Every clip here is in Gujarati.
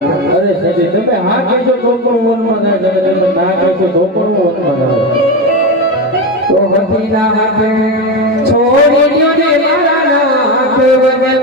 અરે શેઠી, તમે હા કહેજો તો મનમાં ના જાય તમે ના કહેજો તો મનમાં ના જાય. તો હતીના હાથે છોડી દ્યો ને મારા નાથ વગના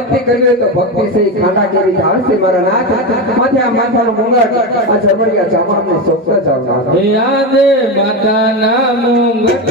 ભક્તિ કરવી હોય તો ભક્તિ સહી ખાટા કેવી ચાલશે મારા નાથ, માથે આ માથાનો મુંગટ આ ઝરમડિયા ચામડને સોંપતા જાવ. યાદ માતા ના મુંગટ